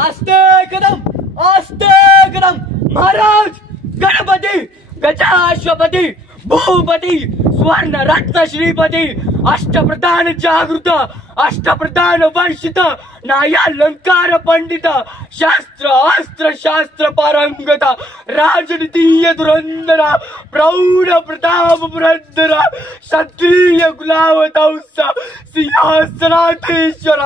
आस्ते कदम महाराज गणपती गजाश्वपती भूपती स्वर्ण रत्न श्रीपती अष्टप्रधान जागृत अष्टप्रधान वंशित न्यायालंकार पंडित शास्त्र अस्त्र शास्त्र पारंगत राजनीतीय धुरंधर प्रौढ प्रताप पुरंदर क्षत्रिय कुलावतंस सिंहासनाधीश्वर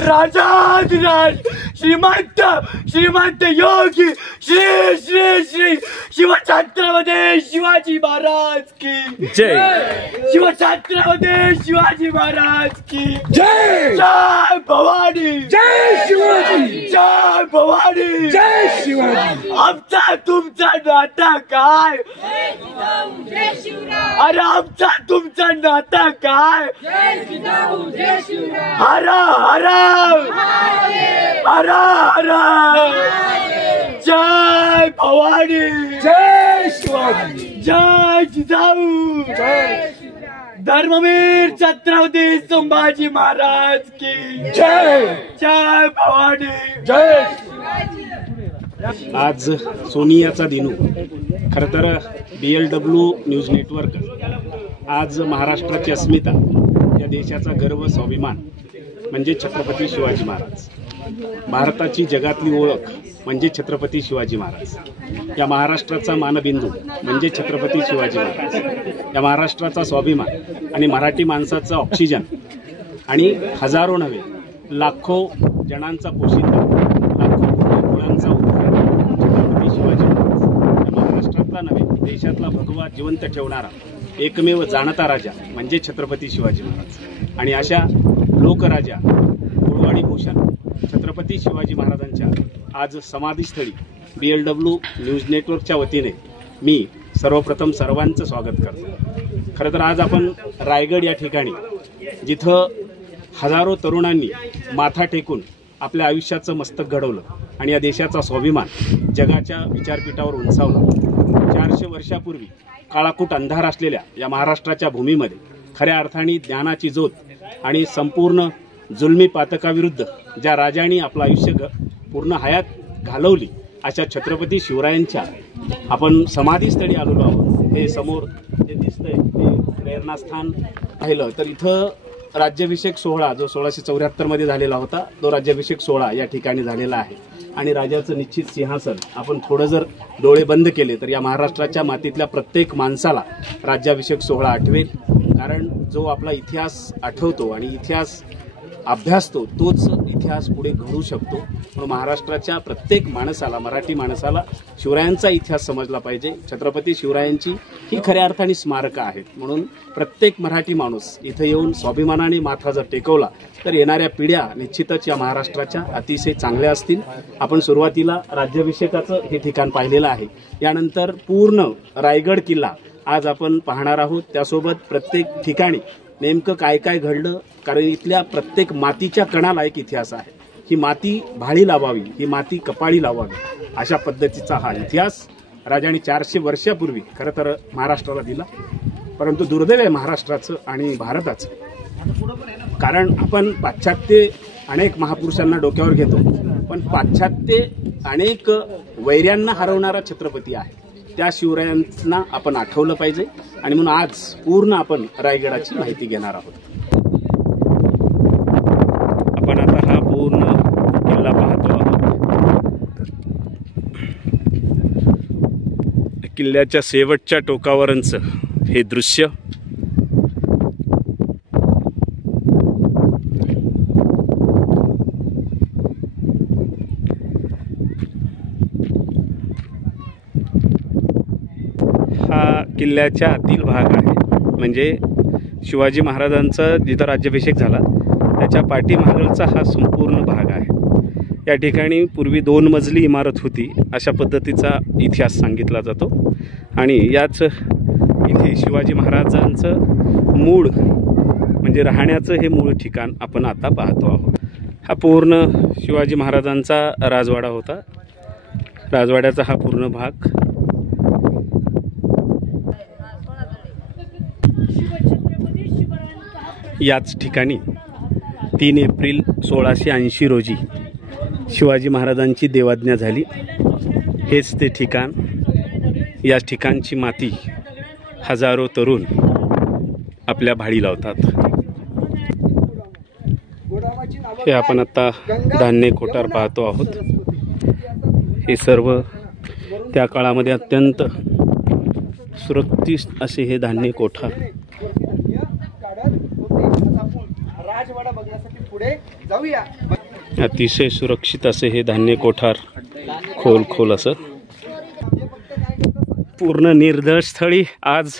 राजाधिराज श्रीमंत योगी श्री श्री श्री शिव छत्रपती शिवाजी महाराज की जय। शिव छत्रपती शिवाजी महाराज की जय। जय भवानी जय शिवाजी जय भवानी जय शिवाजी। आमचा तुमचा नाता काय अरे आमचा तुमचा नाता काय हर हर हर हर जय भवानी जय शिवाजी जय जिजाऊ जय धर्मवीर छत्रपती संभाजी महाराज की जय। जय भवानी जय। आज सोनियाचा दिनू खरं तर BLW न्यूज नेटवर्क आज महाराष्ट्राची अस्मिता या देशाचा गर्व स्वाभिमान म्हणजे छत्रपती शिवाजी महाराज, भारताची जगातली ओळख म्हणजे छत्रपती शिवाजी महाराज, या महाराष्ट्राचा मानबिंदू म्हणजे छत्रपती शिवाजी महाराज, या महाराष्ट्राचा स्वाभिमान आणि मराठी माणसाचा ऑक्सिजन आणि हजारो नव्हे लाखो जणांचा पोशिंदा, लाखो मुलांचा उद्धार छत्रपती शिवाजी महाराज, या महाराष्ट्रातला नव्हे देशातला भगवा जिवंत ठेवणारा एकमेव जाणता राजा म्हणजे छत्रपती शिवाजी महाराज। आणि अशा लोकराजा कुळवाडी भूषण छत्रपती शिवाजी महाराजांच्या आज समाधीस्थळी BLW न्यूज नेटवर्कच्या वतीने मी सर्वप्रथम सर्वांचं स्वागत करतो। खरं तर आज आपण रायगड या ठिकाणी जिथं हजारो तरुणांनी माथा टेकून आपल्या आयुष्याचं मस्तक घडवलं आणि या देशाचा स्वाभिमान जगाच्या विचारपीठावर उंचावला, 400 वर्षापूर्वी काळाकूट अंधार असलेल्या या महाराष्ट्राच्या भूमीमध्ये खऱ्या अर्थाने ज्ञानाची ज्योत आणि संपूर्ण जुलमी पातकाविरुद्ध ज्या राजांनी आपलं आयुष्य पूर्ण हयात घालवली अशा छत्रपती शिवरायांच्या आपण समाधीस्थळी आलेलो आहोत। हे समोर जे दिसतंय ते प्रेरणास्थान पाहिलं तर इथं राज्याभिषेक सोहळा जो 1674 मध्ये झालेला होता तो राज्याभिषेक सोहळा या ठिकाणी झालेला आहे आणि राजाचं निश्चित सिंहासन आपण थोडं जर डोळे बंद केले तर या महाराष्ट्राच्या मातीतल्या प्रत्येक माणसाला राज्याभिषेक सोहळा आठवेल, कारण जो आपला इतिहास आठवतो आणि इतिहास अभ्यासतो तोच इतिहास पुढे घडू शकतो। म्हणून महाराष्ट्राच्या प्रत्येक माणसाला, मराठी माणसाला शिवरायांचा इतिहास समजला पाहिजे। छत्रपती शिवरायांची ही खऱ्या अर्थाने स्मारकं आहेत, म्हणून प्रत्येक मराठी माणूस इथं येऊन स्वाभिमानाने माथा जर टेकवला तर येणाऱ्या पिढ्या निश्चितच या महाराष्ट्राच्या अतिशय चांगल्या असतील। आपण सुरुवातीला राज्याभिषेकाचं हे ठिकाण पाहिलेलं आहे, यानंतर पूर्ण रायगड किल्ला आज आपण पाहणार आहोत, त्यासोबत प्रत्येक ठिकाणी नेमकं काय काय घडलं, कारण इथल्या प्रत्येक मातीच्या कणाला एक इतिहास आहे। ही माती भाळी लावावी, ही माती कपाळी लावावी, अशा पद्धतीचा हा इतिहास राजांनी 400 वर्षापूर्वी खरं तर महाराष्ट्राला दिला। परंतु दुर्दैव आहे महाराष्ट्राचं आणि भारताचं, कारण आपण पाश्चात्य अनेक महापुरुषांना डोक्यावर घेतो, पण पाश्चात्य अनेक वैर्यांना हरवणारा छत्रपती आहे, त्या शिवरायांना आपण आठवलं पाहिजे। आणि म्हणून आज पूर्ण आपण रायगडाची माहिती घेणार आहोत। आपण आता हा पूर्ण किल्ला पाहतो आहोत। किल्ल्याच्या शेवटच्या टोकावरचं हे दृश्य हा किल्ल्याच्या आतील भाग आहे, म्हणजे शिवाजी महाराजांचा जिथं राज्याभिषेक झाला त्याच्या पाठीमागचा हा संपूर्ण भाग आहे। या ठिकाणी पूर्वी 2 मजली इमारत होती अशा पद्धतीचा इतिहास सांगितला जातो आणि याच इथे शिवाजी महाराजांचं मूळ म्हणजे राहण्याचं हे मूळ ठिकाण आपण आता पाहतो आहोत। हा पूर्ण शिवाजी महाराजांचा राजवाडा होता, राजवाड्याचा हा पूर्ण भाग। याच ठिकाणी 3 एप्रिल 1680 रोजी शिवाजी महाराजांची देवाज्ञा झाली, हेच ते ठिकाण. या ठिकाणची माती हजारो तरुण आपल्या भाडी लावतात. हे आपण आता धान्य कोठार पाहतो आहोत. हे सर्व त्या काळामध्ये अत्यंत सुरक्षित असे हे धान्य कोठार. अतिशय सुरक्षित असे हे धान्य कोठार, खोल असं पूर्ण निर्दळ स्थळी आज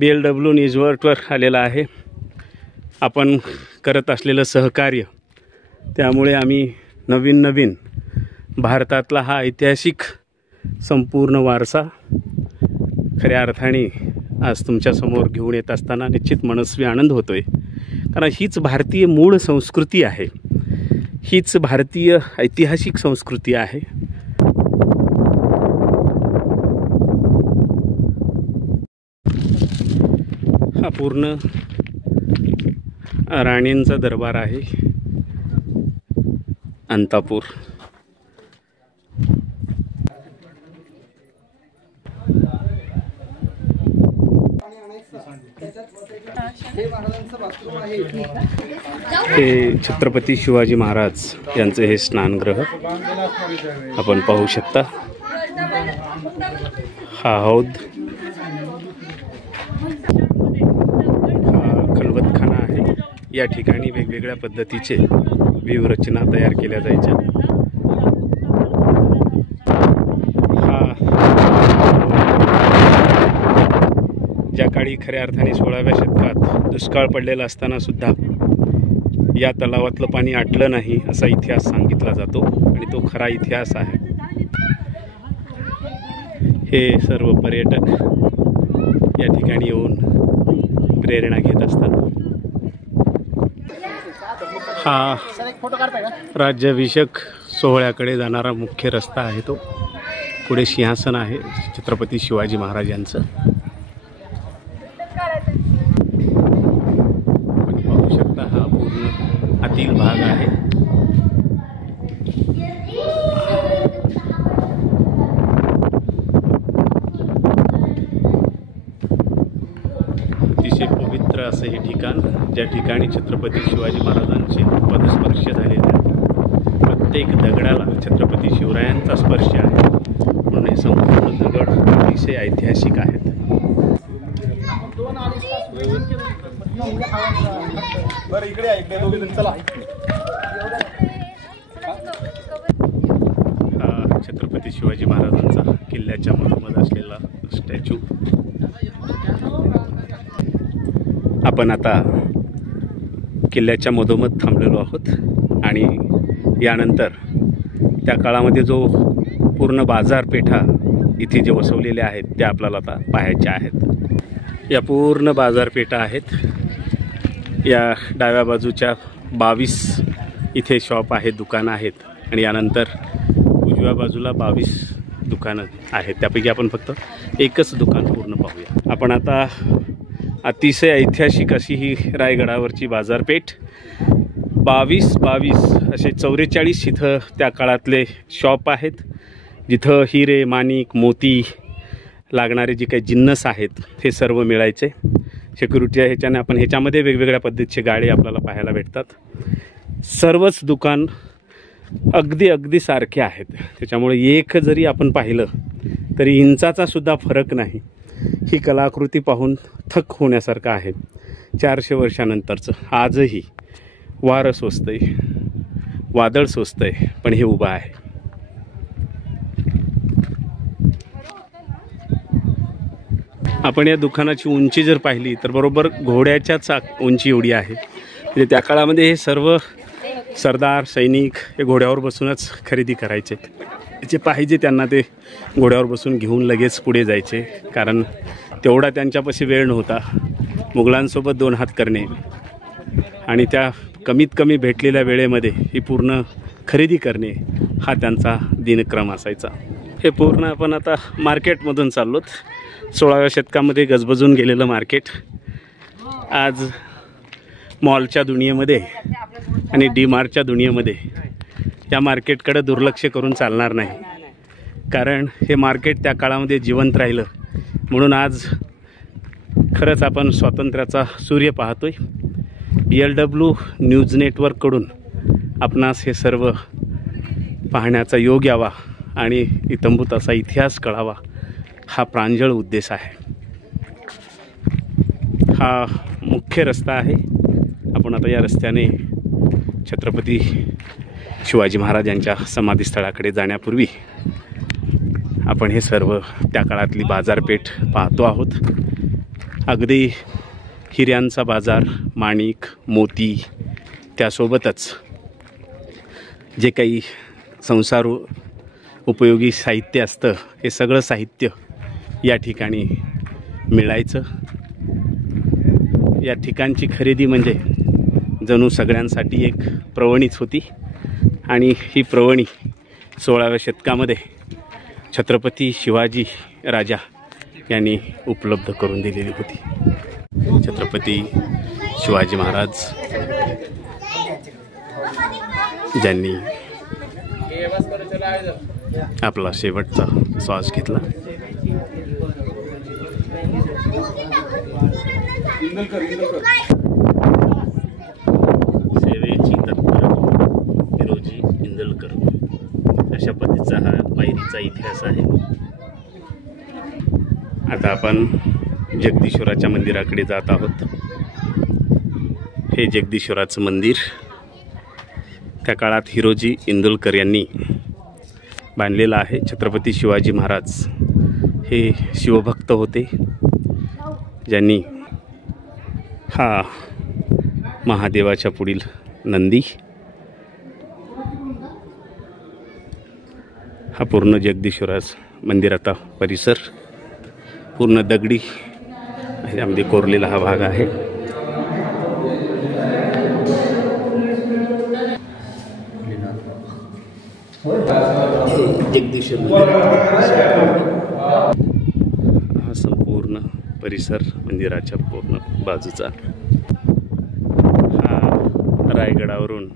BLW न्यूजवर आलेला आहे. आपण करत असलेलं सहकार्य, त्यामुळे आम्ही नवीन भारतातला हा ऐतिहासिक संपूर्ण वारसा खऱ्या अर्थाने आज तुमच्यासमोर घेऊन येत असताना निश्चित मनस्वी आनंद होतोय. कारण हीच भारतीय मूळ संस्कृती आहे, हीच भारतीय ऐतिहासिक संस्कृती आहे. हा पूर्ण राणींचा दरबार आहे, अंतापूर. हे छत्रपती शिवाजी महाराज यांचे हे स्नानगृह आपण पाहू शकता. हा हौद, हा खलबतखाना आहे. या ठिकाणी वेगवेगळ्या पद्धतीचे व्यूहरचना तयार केल्या जायच्या. ज्या काळी खऱ्या अर्थाने 16व्या शतकात दुष्काळ पडलेला असताना सुद्धा या तलावातलं पाणी आटलं नाही असा इतिहास सांगितला जातो, आणि तो खरा इतिहास आहे. हे सर्व पर्यटक या ठिकाणी येऊन प्रेरणा घेत असतात. हा राज्याभिषेक सोहळ्याकडे जाणारा मुख्य रस्ता आहे. तो पुढे सिंहासन आहे छत्रपती शिवाजी महाराज यांचं. पाहू शकता हा पूर्ण आतील भाग आहे. अतिशय पवित्र असे हे ठिकाण, ज्या ठिकाणी छत्रपती शिवाजी महाराजांचे पदस्पर्श झालेले आहे. प्रत्येक दगडाला छत्रपती शिवरायांचा स्पर्श आहे, म्हणून हे संपूर्ण दगड अतिशय ऐतिहासिक आहेत. हा छत्रपती शिवाजी महाराजांचा किल्ल्याच्या मधोमध असलेला स्टॅच्यू. आपण आता किल्ल्याच्या मधोमध थांबलेलो आहोत, आणि यानंतर त्या काळामध्ये जो पूर्ण बाजारपेठा इथे जे वसवलेले आहेत त्या आपल्याला आता पाहायच्या आहेत. या पूर्ण बाजारपेठा आहेत. या डाव्या बाजूच्या 22 इथे शॉप आहेत, दुकानं आहेत, आणि यानंतर उजव्या बाजूला 22 दुकानं आहेत. त्यापैकी आपण फक्त एकच दुकान पूर्ण पाहूया. आपण आता अतिशय ऐतिहासिक अशी ही रायगडावरची बाजारपेठ, 22 असे 44 इथं त्या काळातले शॉप आहेत, जिथं हिरे, माणिक, मोती लागणारे जे काही जिन्नस आहेत हे सर्व मिळायचे. सिक्युरिटी ह्याच्याने आपण ह्याच्यामध्ये वेगवेगळ्या पद्धतीचे गाडे आपल्याला पाहायला भेटतात. सर्वच दुकान अगदी सारखे आहेत. त्याच्यामुळे एक जरी आपण पाहिलं तरी इंचाचा सुद्धा फरक नाही. ही कलाकृती पाहून थक होण्यासारखं आहे. 400 वर्षानंतरचं आजही वारं सोसतंय, वादळ सोसतंय, पण हे उभं आहे. आपण या दुकानाची उंची जर पाहिली तर बरोबर घोड्याच्याच उंची एवढी आहे. म्हणजे त्या काळामध्ये हे सर्व सरदार सैनिक हे घोड्यावर बसूनच खरेदी करायचे. जे पाहिजे त्यांना ते घोड्यावर बसून घेऊन लगेच पुढे जायचे, कारण तेवढा त्यांच्यापाशी वेळ नव्हता मुघलांसोबत 2 हात करणे, आणि त्या कमीत कमी भेटलेल्या वेळेमध्ये ही पूर्ण खरेदी करणे हा त्यांचा दिनक्रम असायचा. हे पूर्ण आपण आता मार्केटमधून चाललोत. 16व्या शतकामध्ये गजबजून गेलेलं मार्केट आज मॉलच्या दुनियेमध्ये आणि डी मार्टच्या दुनियेमध्ये या मार्केटकडे दुर्लक्ष करून चालणार नाही, कारण हे मार्केट त्या काळामध्ये जिवंत राहिलं म्हणून आज खरंच आपण स्वातंत्र्याचा सूर्य पाहतोय। BLW न्यूज नेटवर्ककडून आपणास हे सर्व पाहण्याचा योग यावा आणि इत्थंभूत असा इतिहास कळावा हा प्रांजळ उद्देश आहे। हा मुख्य रस्ता आहे। आपण आता या रस्त्याने छत्रपती शिवाजी महाराज यांच्या समाधीस्थळाकडे जाण्यापूर्वी आपण हे सर्व त्या काळातली बाजारपेठ पाहतो आहोत। अगदी हिऱ्यांचा बाजार, माणिक, मोती, त्यासोबतच जे काही संसार उपयोगी साहित्य असतं हे सगळं साहित्य या ठिकाणी मिळायचं। या ठिकाणची खरेदी म्हणजे जणू सगळ्यांसाठी एक प्रवणीच होती आणि ही प्रवणी 16व्या शतकामध्ये छत्रपती शिवाजी राजा यांनी उपलब्ध करून दिलेली होती। छत्रपती शिवाजी महाराज ज्यांनी आपला शेवटचा श्वास घेतला। सेवेची तत्पर हिरोजी इंदलकर अशा पद्धतीचा हा पायरीचा इतिहास आहे। आता आपण जगदीश्वराच्या मंदिराकडे जात आहोत। हे जगदीश्वराचं मंदिर त्या काळात हिरोजी इंदुलकर यांनी बांधलेलं आहे। छत्रपती शिवाजी महाराज हे शिवभक्त होते, ज्यांनी हा महादेवाच्या पुढील नंदी, हा पूर्ण जगदीश्वराच मंदिराचा परिसर पूर्ण दगडी ह्यामध्ये कोरलेला हा भाग आहे। जगदीश्वर मंदिर हा संपूर्ण परिसर मंदिराच्या पूर्ण बाजूचा हा रायगडावरून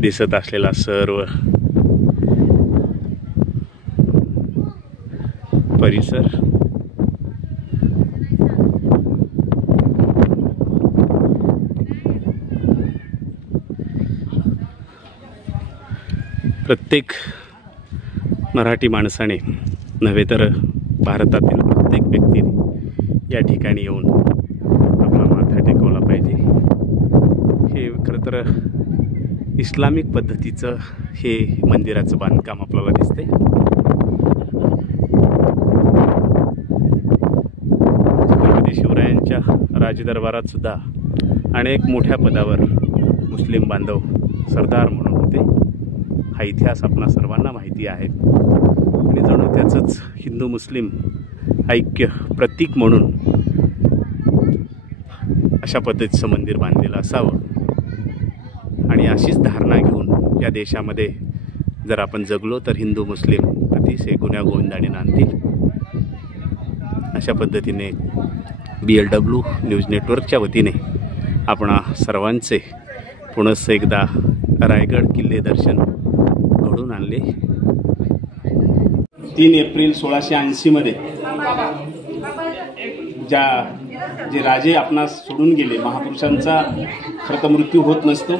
दिसत असलेला सर्व परिसर प्रत्येक मराठी माणसाने नव्हे तर भारतातील प्रत्येक व्यक्तीने या ठिकाणी येऊन आपला माथा टेकवला पाहिजे। हे खरं तर इस्लामिक पद्धतीचं हे मंदिराचं बांधकाम आपल्याला दिसते। छत्रपती शिवरायांच्या राजदरबारात सुद्धा अनेक मोठ्या पदावर मुस्लिम बांधव सरदार म्हणून होते। हा इतिहास आपणा सर्वांना माहिती आहे आणि जणू त्याचंच हिंदू मुस्लिम ऐक्य प्रतीक म्हणून अशा पद्धतीचं मंदिर बांधलेलं असावं आणि अशीच धारणा घेऊन या देशामध्ये जर आपण जगलो तर हिंदू मुस्लिम अतिशय गुण्यागोविंदाने नांदतील। अशा पद्धतीने BLW न्यूज नेटवर्कच्या वतीने आपणा सर्वांचे पुनः एकदा रायगड किल्ले दर्शन घडून आणले। 3 एप्रिल 1680 मध्ये जे राजे आपणास सोडून गेले, महापुरुषांचा खरं तर मृत्यू होत नसतो,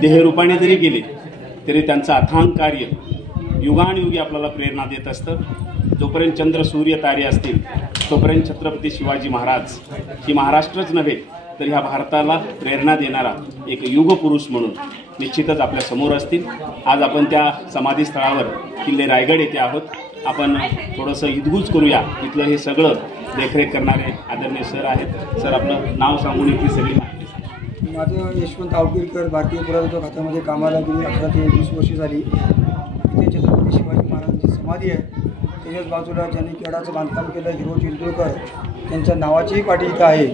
देहरूपाने जरी गेले तरी त्यांचं अथांग कार्य युगानुयुगी आपल्याला प्रेरणा देत असतं। जोपर्यंत चंद्र सूर्य तारे असतील तोपर्यंत छत्रपती शिवाजी महाराज ही महाराष्ट्रच नव्हे तर ह्या भारताला प्रेरणा देणारा एक युगपुरुष म्हणून निश्चितच आपल्या समोर असतील। आज आपण त्या समाधीस्थळावर किल्ले रायगड येथे आहोत। आपण थोडंसं हितगुज करूया। इथलं हे सगळं देखरेख करणारे आदरणीय सर आहेत। सर, आपलं नाव सांगून इथली सगळी माहिती सांगा। माझं यशवंत आवटीरकर, भारतीय पुरातत्व खात्यामध्ये कामाला गेली 18 ते 20 वर्ष झाली। इथे छत्रपती शिवाजी महाराजांची समाधी आहे। त्याच्याच बाजूला ज्यांनी केडाचं बांधकाम केलं हिरोजी इंदुलकर त्यांच्या नावाचीही पाठी इथं आहे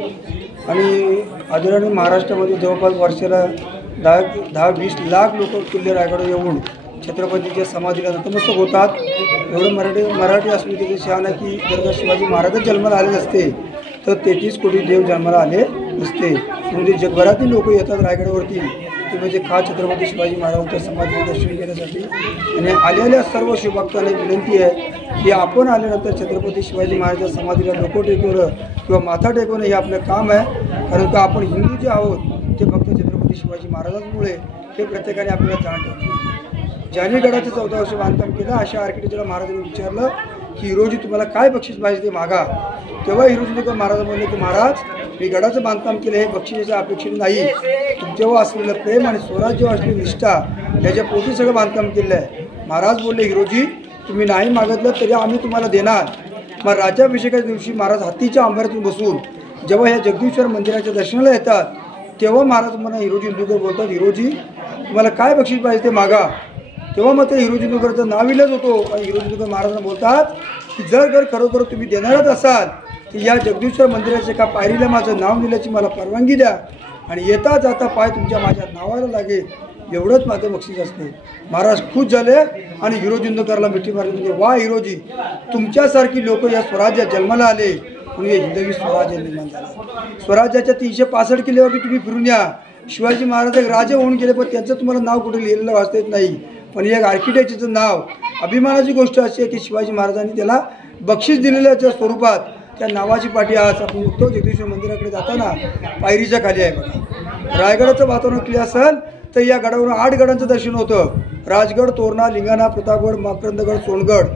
आणि आदरणीय महाराष्ट्रामध्ये जवळपास वर्षाला 10-20 लाख लोक किल्ले रायगड येऊन छत्रपतीच्या समाधीला नतमस्तक होतात। एवढं मराठी अस्मितेचे शान आहे की जर का शिवाजी महाराजच जन्माला आले नसते तर 33 कोटी देव जन्माला आले नसते। म्हणजे जगभरातील लोक येतात रायगडावरती ते म्हणजे खास छत्रपती शिवाजी महाराजांच्या समाधीचे दर्शन घेण्यासाठी. आणि आलेल्या सर्व शिवभक्तांना विनंती आहे की आपण आल्यानंतर छत्रपती शिवाजी महाराजांच्या समाधीला डोकं टेकवणं किंवा माथा टेकवणं हे आपलं काम आहे. कारण का आपण हिंदू जे आहोत ते फक्त छत्रपती शिवाजी महाराजांमुळे हे प्रत्येकाने आपल्याला जाण ठेवलं. ज्यांनी गडाचं 14 वर्ष बांधकाम केलं अशा आर्किटेक्चरला महाराजांनी विचारलं की हिरोजी तुम्हाला काय बक्षीस पाहिजे ते मागा. तेव्हा हिरोजी महाराज म्हणले की महाराज मी गडाचं बांधकाम केलं हे बक्षिसाच्या अपेक्षेने नाही, तुमच्यावर असलेलं प्रेम आणि स्वराज्यावर असलेली निष्ठा याच्या पोटी सगळं बांधकाम केलं आहे. महाराज बोलले हिरोजी तुम्ही नाही मागितलं तरी आम्ही तुम्हाला देणार. मग राज्याभिषेकाच्या दिवशी महाराज हत्तीच्या अंबाऱ्यातून बसून जेव्हा ह्या जगदीश्वर मंदिराच्या दर्शनाला येतात तेव्हा महाराज म्हणा हिरोजी इंदुकर बोलतात हिरोजी तुम्हाला काय बक्षीस पाहिजे ते मागा. तेव्हा मग ते हिरोजी इंदुकरचं नाव इलच होतो आणि हिरोजी इंदुकर महाराजांना बोलतात की जर खरोखर तुम्ही देणारच असाल तर या जगदीश्वर मंदिराच्या एका पायरीला माझं नाव दिल्याची मला परवानगी द्या आणि येता जाता पाय तुमच्या माझ्या नावाला लागेल एवढंच माझं बक्षीस असते. महाराज खुश झाले आणि हिरोजी इंदुकरला मिठी मारली म्हणजे वा हिरोजी तुमच्यासारखी लोक या स्वराज्यात जन्माला आले म्हणून हे हिंदवी स्वराज्य निर्माण झालं. स्वराज्याच्या 365 किल्ल्यावरती तुम्ही फिरून या. शिवाजी महाराज एक राजे होऊन गेले पण त्यांचं तुम्हाला नाव कुठे लिहिलेलं वाचता येत नाही. पण एक आर्किटेक्चरचं नाव अभिमानाची गोष्ट अशी आहे की शिवाजी महाराजांनी त्याला बक्षीस दिलेल्याच्या स्वरूपात त्या नावाची पाठी आज आपण बघतो जगदीश्वर मंदिराकडे जाताना पायरीच्या खाली आहे बघा. रायगडाचं वातावरण क्लिअर असेल तर या गडावरून 8 गडांचं दर्शन होतं. राजगड, तोरणा, लिंगाणा, प्रतापगड, माकरंदगड, सोनगड,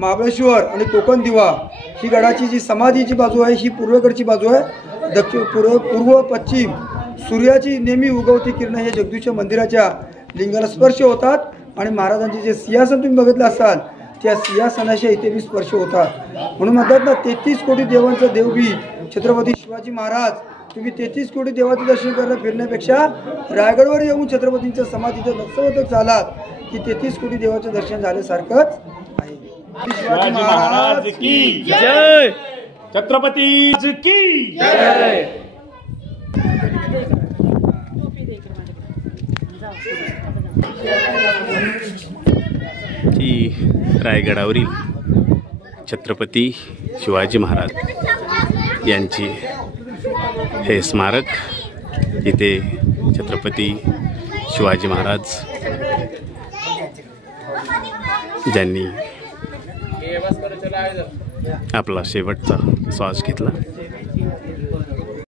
महाबळेश्वर आणि कोकण दिवा ही गडाची जी समाधीची बाजू आहे ही पूर्वेकडची बाजू आहे. दक्षिण पूर्व पश्चिम सूर्याची नेहमी उगवती किरण हे जगदीश्वर मंदिराच्या लिंगाला स्पर्श होतात आणि महाराजांचे जे सिंहासन तुम्ही बघितलं असाल त्या सिंहासनाच्या इथे बी स्पर्श होतात. म्हणून म्हणतात ना 33 कोटी देवांचं देव बी छत्रपती शिवाजी महाराज. तुम्ही 33 कोटी देवाचं दर्शन करायला फिरण्यापेक्षा रायगडवर येऊन छत्रपतींच्या समाधीचं नतमस्तक झालात की 33 कोटी देवाचं दर्शन झाल्यासारखंच आहे. शिवाजी महाराज की जय. छत्रपती की जय. ही रायगडावरील छत्रपती शिवाजी महाराज यांची हे स्मारक. इथे छत्रपती शिवाजी महाराज ज्यांनी आपला शेवटचा श्वास घेतला